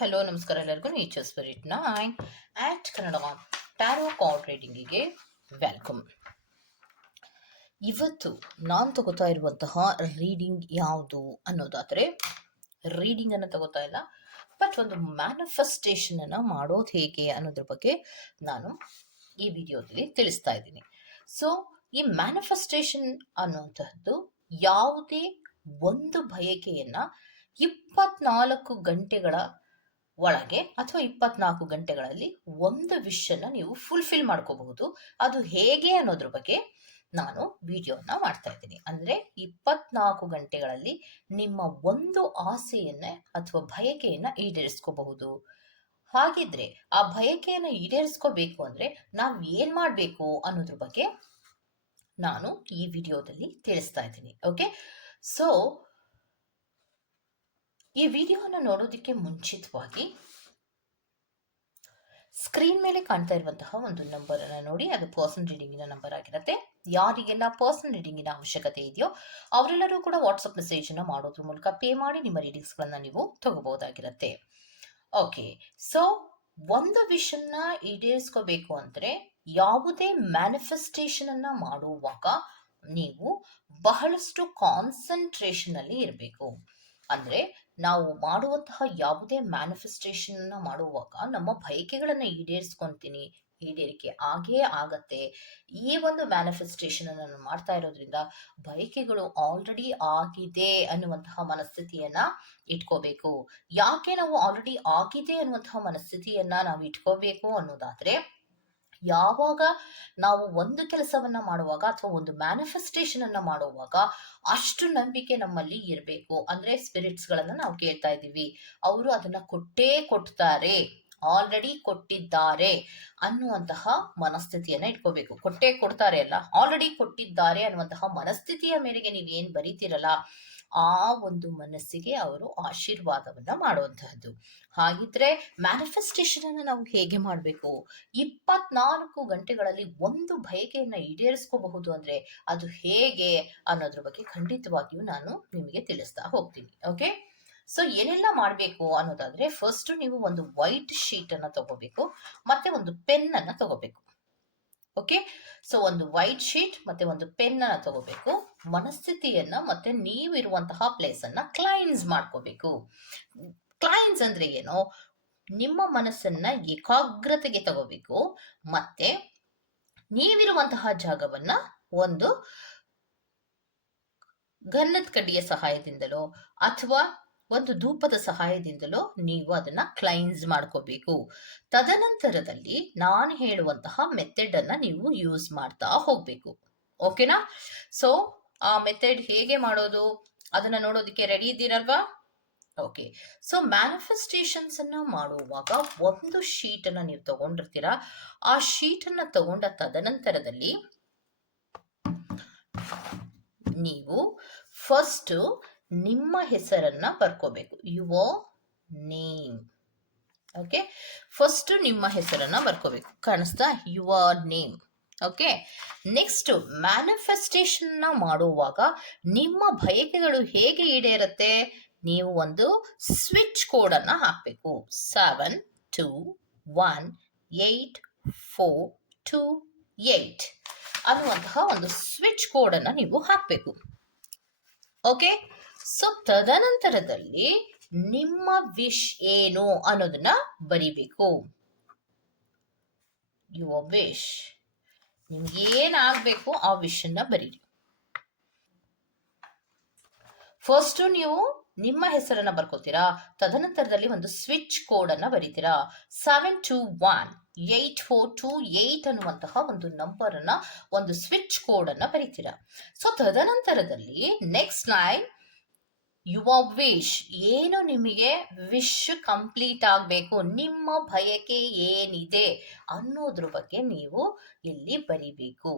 Hello ನಮಸ್ಕಾರ ಎಲ್ಲರಿಗೂ nature spirit 9 ಆಟ್ Kannada tarot card ರೀಡಿಂಗಿಗೆ welcome. ಇವತ್ತು ನಾನು ತಗೋತಾ ಇರುವಂತಹ ರೀಡಿಂಗ್ ಯಾವುದು ಅನ್ನೋದಾದರೆ, ರೀಡಿಂಗ್ ಅನ್ನು ತಗೋತಾ ಇಲ್ಲ, ಬಟ್ ಒಂದು ಮ್ಯಾನಿಫೆಸ್ಟೇಷನ್ ಅನ್ನು ಮಾಡೋದು ಹೇಗೆ ಅನ್ನೋದ್ರ ಬಗ್ಗೆ ನಾನು ಈ ವಿಡಿಯೋದಲ್ಲಿ ತಿಳಿಸ್ತಾ ಇದ್ದೀನಿ. ಸೊ ಈ ಮ್ಯಾನಿಫೆಸ್ಟೇಷನ್ ಅನ್ನುವಂತಹದ್ದು ಯಾವುದೇ ಒಂದು ಬಯಕೆಯನ್ನ 24 ಗಂಟೆಗಳ ಒಳಗೆ ಅಥವಾ 24 ಗಂಟೆಗಳಲ್ಲಿ ಒಂದು ವಿಷಯನ ನೀವು ಫುಲ್ಫಿಲ್ ಮಾಡ್ಕೋಬಹುದು. ಅದು ಹೇಗೆ ಅನ್ನೋದ್ರ ಬಗ್ಗೆ ನಾನು ವಿಡಿಯೋನ ಮಾಡ್ತಾ ಇದ್ದೀನಿ. ಅಂದ್ರೆ 24 ಗಂಟೆಗಳಲ್ಲಿ ನಿಮ್ಮ ಒಂದು ಆಸೆಯನ್ನ ಅಥವಾ ಬಯಕೆಯನ್ನ ಈಡೇರಿಸ್ಕೋಬಹುದು. ಹಾಗಿದ್ರೆ ಆ ಬಯಕೆಯನ್ನ ಈಡೇರಿಸ್ಕೋಬೇಕು ಅಂದ್ರೆ ನಾವ್ ಏನ್ ಮಾಡ್ಬೇಕು ಅನ್ನೋದ್ರ ಬಗ್ಗೆ ನಾನು ಈ ವಿಡಿಯೋದಲ್ಲಿ ತಿಳಿಸ್ತಾ ಇದ್ದೀನಿ. ಓಕೆ, ಸೊ ಈ ವಿಡಿಯೋನ ನೋಡೋದಕ್ಕೆ ಮುಂಚಿತವಾಗಿ ಸ್ಕ್ರೀನ್ ಮೇಲೆ ಕಾಣ್ತಾ ಇರುವಂತಹ ಒಂದು ನಂಬರ್ ಅನ್ನ ನೋಡಿ. ಅದು ಪರ್ಸನಲ್ ರೀಡಿಂಗಿನ ನಂಬರ್ ಆಗಿರುತ್ತೆ. ಯಾರಿಗೆಲ್ಲ ಪರ್ಸನಲ್ ರೀಡಿಂಗಿನ ಅವಶ್ಯಕತೆ ಇದೆಯೋ ಅವರೆಲ್ಲರೂ ಕೂಡ ವಾಟ್ಸಪ್ ಮೆಸೇಜ್ ಅನ್ನ ಮಾಡೋದ್ರ ಮೂಲಕ ಪೇ ಮಾಡಿ ನಿಮ್ಮ ರೀಡಿಂಗ್ಸ್ ಗಳನ್ನ ನೀವು ತಗೋಬಹುದಾಗಿರುತ್ತೆ. ಓಕೆ, ಸೊ ಒಂದು ವಿಷಯನ ಈಡೇರಿಸ್ಕೋಬೇಕು ಅಂದ್ರೆ ಯಾವುದೇ ಮ್ಯಾನಿಫೆಸ್ಟೇಷನ್ ಅನ್ನ ಮಾಡುವಾಗ ನೀವು ಬಹಳಷ್ಟು ಕಾನ್ಸಂಟ್ರೇಷನ್ ಅಲ್ಲಿ ಇರಬೇಕು. ಅಂದ್ರೆ ನಾವು ಮಾಡುವಂತಹ ಯಾವುದೇ ಮ್ಯಾನಿಫೆಸ್ಟೇಷನ್ ಅನ್ನ ಮಾಡುವಾಗ ನಮ್ಮ ಬಯಕೆಗಳನ್ನ ಈಡೇರಿಕೆ ಆಗೇ ಆಗತ್ತೆ. ಈ ಒಂದು ಮ್ಯಾನಿಫೆಸ್ಟೇಷನ್ ಅನ್ನು ಮಾಡ್ತಾ ಇರೋದ್ರಿಂದ ಬಯಕೆಗಳು ಆಲ್ರೆಡಿ ಆಗಿದೆ ಅನ್ನುವಂತಹ ಮನಸ್ಥಿತಿಯನ್ನ ಇಟ್ಕೋಬೇಕು. ಯಾಕೆ ನಾವು ಆಲ್ರೆಡಿ ಆಗಿದೆ ಅನ್ನುವಂತಹ ಮನಸ್ಥಿತಿಯನ್ನ ನಾವು ಇಟ್ಕೋಬೇಕು ಅನ್ನೋದಾದ್ರೆ, ಯಾವಾಗ ನಾವು ಒಂದು ಕೆಲಸವನ್ನ ಮಾಡುವಾಗ ಅಥವಾ ಒಂದು ಮ್ಯಾನಿಫೆಸ್ಟೇಷನ್ ಅನ್ನ ಮಾಡುವಾಗ ಅಷ್ಟು ನಂಬಿಕೆ ನಮ್ಮಲ್ಲಿ ಇರಬೇಕು. ಅಂದ್ರೆ ಸ್ಪಿರಿಟ್ಸ್ ಗಳನ್ನ ನಾವು ಕೇಳ್ತಾ ಇದ್ದೀವಿ, ಅವರು ಅದನ್ನ ಕೊಟ್ಟೇ ಕೊಡ್ತಾರೆ, ಆಲ್ರೆಡಿ ಕೊಟ್ಟಿದ್ದಾರೆ ಅನ್ನುವಂತಹ ಮನಸ್ಥಿತಿಯನ್ನ ಇಟ್ಕೋಬೇಕು. ಕೊಟ್ಟೇ ಕೊಡ್ತಾರೆ ಅಲ್ಲ, ಆಲ್ರೆಡಿ ಕೊಟ್ಟಿದ್ದಾರೆ ಅನ್ನುವಂತಹ ಮನಸ್ಥಿತಿಯ ಮೇರೆಗೆ ನೀವು ಏನ್ ಬರೀತಿರಲ್ಲ, ಆ ಒಂದು ಮನಸ್ಸಿಗೆ ಅವರು ಆಶೀರ್ವಾದವನ್ನ ಮಾಡುವಂತಹದ್ದು. ಹಾಗಿದ್ರೆ ಮ್ಯಾನಿಫೆಸ್ಟೇಷನ್ ಅನ್ನ ನಾವು ಹೇಗೆ ಮಾಡಬೇಕು? 24 ಗಂಟೆಗಳಲ್ಲಿ ಒಂದು ಬಯಕೆಯನ್ನ ಈಡೇರಿಸ್ಕೋಬಹುದು ಅಂದ್ರೆ ಅದು ಹೇಗೆ ಅನ್ನೋದ್ರ ಬಗ್ಗೆ ಖಂಡಿತವಾಗಿಯೂ ನಾನು ನಿಮಗೆ ತಿಳಿಸ್ತಾ ಹೋಗ್ತೀನಿ. ಓಕೆ, ಸೊ ಏನೆಲ್ಲ ಮಾಡಬೇಕು ಅನ್ನೋದಾದ್ರೆ, ಫಸ್ಟ್ ನೀವು ಒಂದು ವೈಟ್ ಶೀಟ್ ಅನ್ನ ತಗೋಬೇಕು, ಮತ್ತೆ ಒಂದು ಪೆನ್ ಅನ್ನ ತಗೋಬೇಕು. ಓಕೆ, ಸೊ ಒಂದು ವೈಟ್ ಶೀಟ್ ಮತ್ತೆ ಒಂದು ಪೆನ್ ಅನ್ನ ತಗೋಬೇಕು. ಮನಸ್ಥಿತಿಯನ್ನ ಮತ್ತೆ ನೀವಿರುವಂತಹ ಪ್ಲೇಸ್ ಅನ್ನ ಕ್ಲೈನ್ಸ್ ಮಾಡ್ಕೋಬೇಕು. ಕ್ಲೈನ್ಸ್ ಅಂದ್ರೆ ಏನು? ನಿಮ್ಮ ಮನಸ್ಸನ್ನ ಏಕಾಗ್ರತೆಗೆ ತಗೋಬೇಕು. ಮತ್ತೆ ನೀವಿರುವಂತಹ ಜಾಗವನ್ನ ಒಂದು ಗನ್ನದ ಕಡ್ಡಿಯ ಸಹಾಯದಿಂದಲೋ ಅಥವಾ ಒಂದು ಧೂಪದ ಸಹಾಯದಿಂದಲೋ ನೀವು ಅದನ್ನ ಕ್ಲೈನ್ಸ್ ಮಾಡ್ಕೋಬೇಕು. ತದನಂತರದಲ್ಲಿ ನಾನು ಹೇಳುವಂತಹ ಮೆಥಡ್ ಅನ್ನ ನೀವು ಯೂಸ್ ಮಾಡ್ತಾ ಹೋಗ್ಬೇಕು. ಓಕೆನಾ? ಸೊ ಆ ಮೆಥಡ್ ಹೇಗೆ ಮಾಡೋದು ಅದನ್ನ ನೋಡೋದಕ್ಕೆ ರೆಡಿ ಇದ್ದೀರಲ್ವಾ? ಓಕೆ, ಸೊ ಮ್ಯಾನಿಫೆಸ್ಟೇಷನ್ಸ್ ಅನ್ನ ಮಾಡುವಾಗ ಒಂದು ಶೀಟ್ ಅನ್ನ ನೀವು ತಗೊಂಡಿರ್ತೀರಾ. ಆ ಶೀಟ್ ಅನ್ನ ತಗೊಂಡ ತದನಂತರದಲ್ಲಿ ನೀವು ಫಸ್ಟ್ ನಿಮ್ಮ ಹೆಸರನ್ನ ಬರ್ಕೋಬೇಕು. Your name. ಓಕೆ, ಫಸ್ಟ್ ನಿಮ್ಮ ಹೆಸರನ್ನ ಬರ್ಕೋಬೇಕು. ಕಾಣಿಸ್ತಾ? Your name. Okay, next manifestation ಮಾಡುವಾಗ ನಿಮ್ಮ ಬಯಕೆಗಳು ಹೇಗೆ ಈಡೇರುತ್ತೆ? ನೀವು ಒಂದು ಸ್ವಿಚ್ ಕೋಡ್ ಅನ್ನ ಹಾಕಬೇಕು. 72184228 ಅನ್ನುವಂತಹ ಒಂದು ಸ್ವಿಚ್ ಕೋಡ್ ಅನ್ನ ನೀವು ಹಾಕಬೇಕು. ಓಕೆ, ಸೊ ತದನಂತರದಲ್ಲಿ ನಿಮ್ಮ ವಿಶ್ ಏನು ಅನ್ನೋದನ್ನ ಬರಿಬೇಕು. ಯುವರ್ ವಿಶ್, ನಿಮ್ಗೆ ಏನಾಗಬೇಕು ಆ ವಿಶ್ ಅನ್ನ ಬರೀರಿ. ಫಸ್ಟ್ ನೀವು ನಿಮ್ಮ ಹೆಸರನ್ನ ಬರ್ಕೋತೀರಾ, ತದನಂತರದಲ್ಲಿ ಒಂದು ಸ್ವಿಚ್ ಕೋಡ್ ಅನ್ನ ಬರೀತೀರಾ. 72184228 ಅನ್ನುವಂತಹ ಒಂದು ನಂಬರ್ ಅನ್ನ, ಒಂದು ಸ್ವಿಚ್ ಕೋಡ್ ಅನ್ನ ಬರೀತೀರಾ. ಸೊ ತದನಂತರದಲ್ಲಿ ನೆಕ್ಸ್ಟ್ ಲೈನ್ ಯುವರ್ ವಿಶ್, ಏನು ನಿಮಗೆ ವಿಶ್ ಕಂಪ್ಲೀಟ್ ಆಗಬೇಕು, ನಿಮ್ಮ ಬಯಕೆ ಏನಿದೆ ಅನ್ನೋದ್ರ ಬಗ್ಗೆ ನೀವು ಇಲ್ಲಿ ಬರಿಬೇಕು.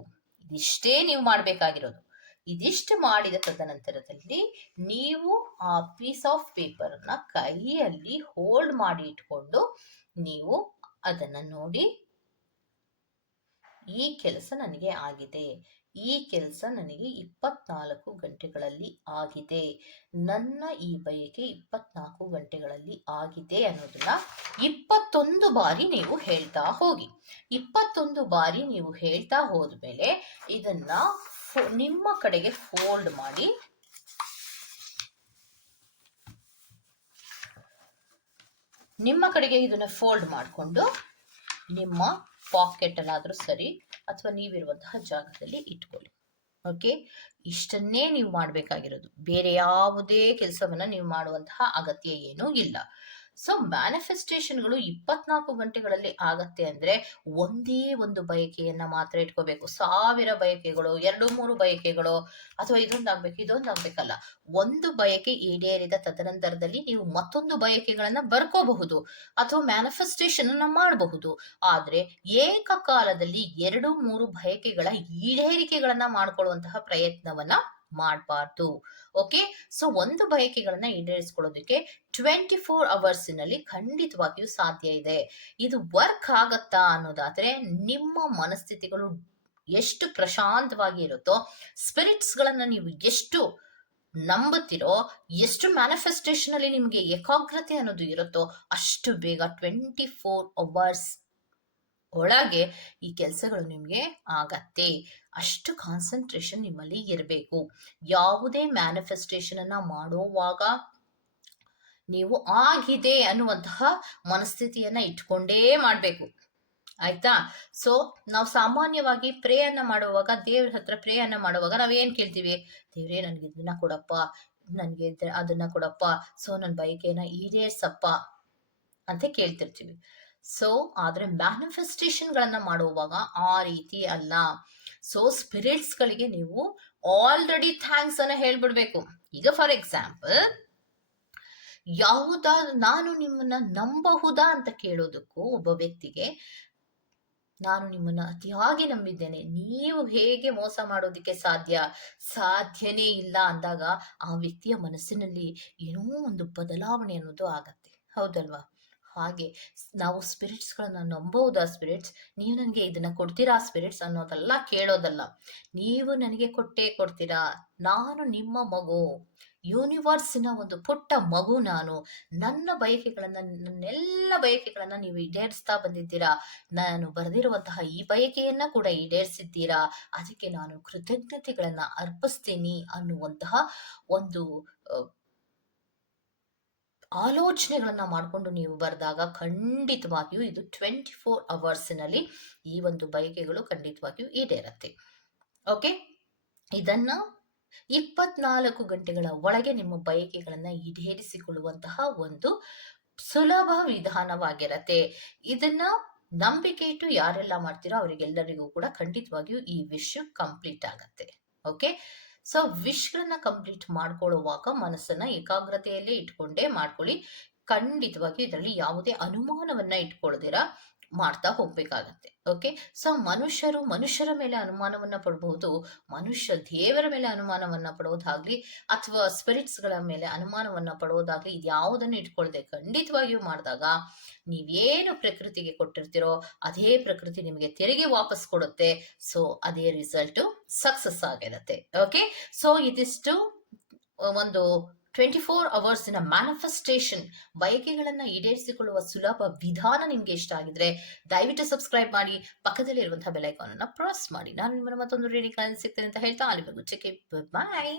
ಇದಿಷ್ಟೇ ನೀವು ಮಾಡಬೇಕಾಗಿರೋದು. ಇದಿಷ್ಟು ಮಾಡಿದ ತದನಂತರದಲ್ಲಿ ನೀವು ಆ ಪೀಸ್ ಆಫ್ ಪೇಪರ್ ಅನ್ನ ಕೈಯಲ್ಲಿ ಹೋಲ್ಡ್ ಮಾಡಿ ಇಟ್ಕೊಂಡು ನೀವು ಅದನ್ನ ನೋಡಿ, ಈ ಕೆಲಸ ನನಗೆ ಆಗಿದೆ, ಈ ಕೆಲಸ ನನಗೆ 24 ಗಂಟೆಗಳಲ್ಲಿ ಆಗಿದೆ, ನನ್ನ ಈ ಬಯಕೆ 24 ಗಂಟೆಗಳಲ್ಲಿ ಆಗಿದೆ ಅನ್ನೋದನ್ನ 21 ಬಾರಿ ನೀವು ಹೇಳ್ತಾ ಹೋಗಿ. 21 ಬಾರಿ ನೀವು ಹೇಳ್ತಾ ಹೋದ್ಮೇಲೆ ಇದನ್ನ ನಿಮ್ಮ ಕಡೆಗೆ ಫೋಲ್ಡ್ ಮಾಡಿ, ಇದನ್ನ ಫೋಲ್ಡ್ ಮಾಡಿಕೊಂಡು ನಿಮ್ಮ ಪಾಕೆಟ್ ಅಲ್ಲಾದ್ರೂ ಸರಿ ಅಥವಾ ನೀವಿರುವಂತಹ ಜಾಗದಲ್ಲಿ ಇಟ್ಕೊಳ್ಳಿ. ಓಕೆ, ಇಷ್ಟನ್ನೇ ನೀವು ಮಾಡಬೇಕಾಗಿರೋದು. ಬೇರೆ ಯಾವುದೇ ಕೆಲಸವನ್ನ ನೀವು ಮಾಡುವಂತಹ ಅಗತ್ಯ ಏನೂ ಇಲ್ಲ. ಸೊ ಮ್ಯಾನಿಫೆಸ್ಟೇಷನ್ಗಳು 24 ಗಂಟೆಗಳಲ್ಲಿ ಆಗತ್ತೆ ಅಂದ್ರೆ ಒಂದೇ ಒಂದು ಬಯಕೆಯನ್ನ ಮಾತ್ರ ಇಟ್ಕೋಬೇಕು. 1000 ಬಯಕೆಗಳು, 2-3 ಬಯಕೆಗಳು ಅಥವಾ ಇದೊಂದಾಗ್ಬೇಕಲ್ಲ. ಒಂದು ಬಯಕೆ ಈಡೇರಿದ ತದನಂತರದಲ್ಲಿ ನೀವು ಮತ್ತೊಂದು ಬಯಕೆಗಳನ್ನ ಬರ್ಕೋಬಹುದು ಅಥವಾ ಮ್ಯಾನಿಫೆಸ್ಟೇಷನ್ ಅನ್ನ ಮಾಡಬಹುದು. ಆದ್ರೆ ಏಕಕಾಲದಲ್ಲಿ 2-3 ಬಯಕೆಗಳ ಈಡೇರಿಕೆಗಳನ್ನ ಮಾಡ್ಕೊಳ್ಳುವಂತಹ ಪ್ರಯತ್ನವನ್ನ ಮಾಡಬಾರ್ದು. ಓಕೆ, ಸೊ ಒಂದು ಬಯಕೆಗಳನ್ನ ಈಡೇರಿಸಿಕೊಳ್ಳೋದಕ್ಕೆ 24 ಅವರ್ಸ್ನಲ್ಲಿ ಖಂಡಿತವಾಗಿಯೂ ಸಾಧ್ಯ ಇದೆ. ಇದು ವರ್ಕ್ ಆಗತ್ತಾ ಅನ್ನೋದಾದ್ರೆ ನಿಮ್ಮ ಮನಸ್ಥಿತಿಗಳು ಎಷ್ಟು ಪ್ರಶಾಂತವಾಗಿ ಇರುತ್ತೋ, ಸ್ಪಿರಿಟ್ಸ್ ಗಳನ್ನ ನೀವು ಎಷ್ಟು ನಂಬುತ್ತೀರೋ, ಎಷ್ಟು ಮ್ಯಾನಿಫೆಸ್ಟೇಷನ್ ಅಲ್ಲಿ ನಿಮ್ಗೆ ಏಕಾಗ್ರತೆ ಅನ್ನೋದು ಇರುತ್ತೋ, ಅಷ್ಟು ಬೇಗ 24 ಅವರ್ಸ್ ಒಳಗೆ ಈ ಕೆಲಸಗಳು ನಿಮ್ಗೆ ಆಗತ್ತೆ. ಅಷ್ಟು ಕಾನ್ಸಂಟ್ರೇಷನ್ ನಿಮ್ಮಲ್ಲಿ ಇರಬೇಕು. ಯಾವುದೇ ಮ್ಯಾನಿಫೆಸ್ಟೇಷನ್ ಅನ್ನ ಮಾಡುವಾಗ ನೀವು ಆಗಿದೆ ಅನ್ನುವಂತಹ ಮನಸ್ಥಿತಿಯನ್ನ ಇಟ್ಕೊಂಡೇ ಮಾಡ್ಬೇಕು. ಆಯ್ತಾ? ಸೊ ನಾವು ಸಾಮಾನ್ಯವಾಗಿ ಪ್ರೇಯನ್ನ ಮಾಡುವಾಗ, ದೇವ್ರ ಹತ್ರ ಪ್ರೇಯನ್ನ ಮಾಡುವಾಗ ನಾವೇನ್ ಕೇಳ್ತೀವಿ? ದೇವ್ರೇ ನನ್ಗೆ ಇದನ್ನ ಕೊಡಪ್ಪ, ನನ್ಗೆ ಅದನ್ನ ಕೊಡಪ್ಪ, ಸೊ ನನ್ನ ಬಯಕೆನ ಈಡೇರ್ಸಪ್ಪ ಅಂತ ಕೇಳ್ತಿರ್ತೀವಿ. ಸೊ ಆದ್ರೆ ಮ್ಯಾನಿಫೆಸ್ಟೇಷನ್ ಗಳನ್ನ ಮಾಡುವಾಗ ಆ ರೀತಿ ಅಲ್ಲ. ಸೊ ಸ್ಪಿರಿಟ್ಸ್ ಗಳಿಗೆ ನೀವು ಆಲ್ರೆಡಿ ಥ್ಯಾಂಕ್ಸ್ ಅನ್ನ ಹೇಳ್ಬಿಡ್ಬೇಕು. ಈಗ ಫಾರ್ ಎಕ್ಸಾಂಪಲ್, ನಾನು ನಿಮ್ಮನ್ನ ನಂಬಹುದಾ ಅಂತ ಕೇಳೋದಕ್ಕೂ ಒಬ್ಬ ವ್ಯಕ್ತಿಗೆ ನಾನು ನಿಮ್ಮನ್ನ ಅತಿಯಾಗಿ ನಂಬಿದ್ದೇನೆ, ನೀವು ಹೇಗೆ ಮೋಸ ಮಾಡೋದಕ್ಕೆ ಸಾಧ್ಯನೇ ಇಲ್ಲ ಅಂದಾಗ ಆ ವ್ಯಕ್ತಿಯ ಮನಸ್ಸಿನಲ್ಲಿ ಏನೋ ಒಂದು ಬದಲಾವಣೆ ಅನ್ನೋದು ಆಗತ್ತೆ. ಹೌದಲ್ವಾ? ಹಾಗೆ ನಾವು ಸ್ಪಿರಿಟ್ಸ್ ಗಳನ್ನ ನಂಬಹುದಾ? ಸ್ಪಿರಿಟ್ಸ್, ನೀವು ನನಗೆ ಇದನ್ನ ಕೊಡ್ತೀರಾ ಸ್ಪಿರಿಟ್ಸ್ ಅನ್ನೋದಲ್ಲ, ಕೇಳೋದಲ್ಲ. ನೀವು ನನಗೆ ಕೊಡ್ತೀರಾ. ನಾನು ನಿಮ್ಮ ಮಗು, ಯೂನಿವರ್ಸಿನ ಒಂದು ಪುಟ್ಟ ಮಗು ನಾನು. ನನ್ನೆಲ್ಲ ಬಯಕೆಗಳನ್ನ ನೀವು ಈಡೇರಿಸ್ತಾ ಬಂದಿದ್ದೀರಾ. ನಾನು ಬರೆದಿರುವಂತಹ ಈ ಬಯಕೆಯನ್ನ ಕೂಡ ಈಡೇರಿಸಿದ್ದೀರಾ. ಅದಕ್ಕೆ ನಾನು ಕೃತಜ್ಞತೆಗಳನ್ನ ಅರ್ಪಿಸ್ತೀನಿ ಅನ್ನುವಂತಹ ಒಂದು ಆಲೋಚನೆಗಳನ್ನ ಮಾಡಿಕೊಂಡು ನೀವು ಬರೆದಾಗ ಖಂಡಿತವಾಗಿಯೂ ಇದು 24 ಅವರ್ಸ್ನಲ್ಲಿ ಈ ಒಂದು ಬಯಕೆಗಳು ಖಂಡಿತವಾಗಿಯೂ ಈಡೇರತ್ತೆ. ಓಕೆ, ಇದನ್ನ 24 ಗಂಟೆಗಳ ಒಳಗೆ ನಿಮ್ಮ ಬಯಕೆಗಳನ್ನ ಈಡೇರಿಸಿಕೊಳ್ಳುವಂತಹ ಒಂದು ಸುಲಭ ವಿಧಾನವಾಗಿರತ್ತೆ. ಇದನ್ನ ನಂಬಿಕೆ ಇಟ್ಟು ಯಾರೆಲ್ಲ ಮಾಡ್ತೀರೋ ಅವರಿಗೆಲ್ಲರಿಗೂ ಕೂಡ ಖಂಡಿತವಾಗಿಯೂ ಈ ವಿಶ್ ಕಂಪ್ಲೀಟ್ ಆಗತ್ತೆ. ಓಕೆ, ಸೊ ವಿಶ್ಗಳನ್ನ ಕಂಪ್ಲೀಟ್ ಮಾಡ್ಕೊಳ್ಳುವಾಗ ಮನಸ್ಸನ್ನ ಏಕಾಗ್ರತೆಯಲ್ಲೇ ಇಟ್ಕೊಂಡೇ ಮಾಡ್ಕೊಳ್ಳಿ. ಖಂಡಿತವಾಗಿ ಇದರಲ್ಲಿ ಯಾವುದೇ ಅನುಮಾನವನ್ನ ಇಟ್ಕೊಳ್ಳದಿರ ಮಾಡ್ತಾ ಹೋಗ್ಬೇಕಾಗತ್ತೆ. ಓಕೆ, ಸೊ ಮನುಷ್ಯರ ಮೇಲೆ ಅನುಮಾನವನ್ನ ಪಡಬಹುದು, ದೇವರ ಮೇಲೆ ಅನುಮಾನವನ್ನ ಪಡೋದಾಗ್ಲಿ ಅಥವಾ ಸ್ಪಿರಿಟ್ಸ್ ಗಳ ಮೇಲೆ ಅನುಮಾನವನ್ನ ಪಡೋದಾಗ್ಲಿ, ಇದ್ಯಾವುದನ್ನು ಇಟ್ಕೊಳ್ಳದೆ ಖಂಡಿತವಾಗಿಯೂ ಮಾಡಿದಾಗ ನೀವೇನು ಪ್ರಕೃತಿಗೆ ಕೊಟ್ಟಿರ್ತೀರೋ ಅದೇ ಪ್ರಕೃತಿ ನಿಮಗೆ ತೆರಿಗೆ ವಾಪಸ್ ಕೊಡುತ್ತೆ. ಸೊ ಅದೇ ರಿಸಲ್ಟ್ ಸಕ್ಸಸ್ ಆಗಿರುತ್ತೆ. ಓಕೆ, ಸೊ ಇದಿಷ್ಟು ಒಂದು 24 ಅವರ್ಸಿನ ಮ್ಯಾನಿಫೆಸ್ಟೇಷನ್ ಬಯಕೆಗಳನ್ನ ಈಡೇರಿಸಿಕೊಳ್ಳುವ ಸುಲಭ ವಿಧಾನ ನಿಮ್ಗೆ ಇಷ್ಟ ಆಗಿದ್ರೆ ದಯವಿಟ್ಟು ಸಬ್ಸ್ಕ್ರೈಬ್ ಮಾಡಿ, ಪಕ್ಕದಲ್ಲಿ ಇರುವಂತಹ ಬೆಲ್ ಐಕಾನ್ ಅನ್ನ ಪ್ರೆಸ್ ಮಾಡಿ. ನಾನು ನಿಮ್ಮನ್ನ ಮತ್ತೊಂದು ರೀಡಿಂಗ್ ಸಿಗ್ತೇನೆ ಅಂತ ಹೇಳ್ತಾ ಅಲ್ಲಿವರೆಗೂ ಚೆಕ್. ಬಾಯ್.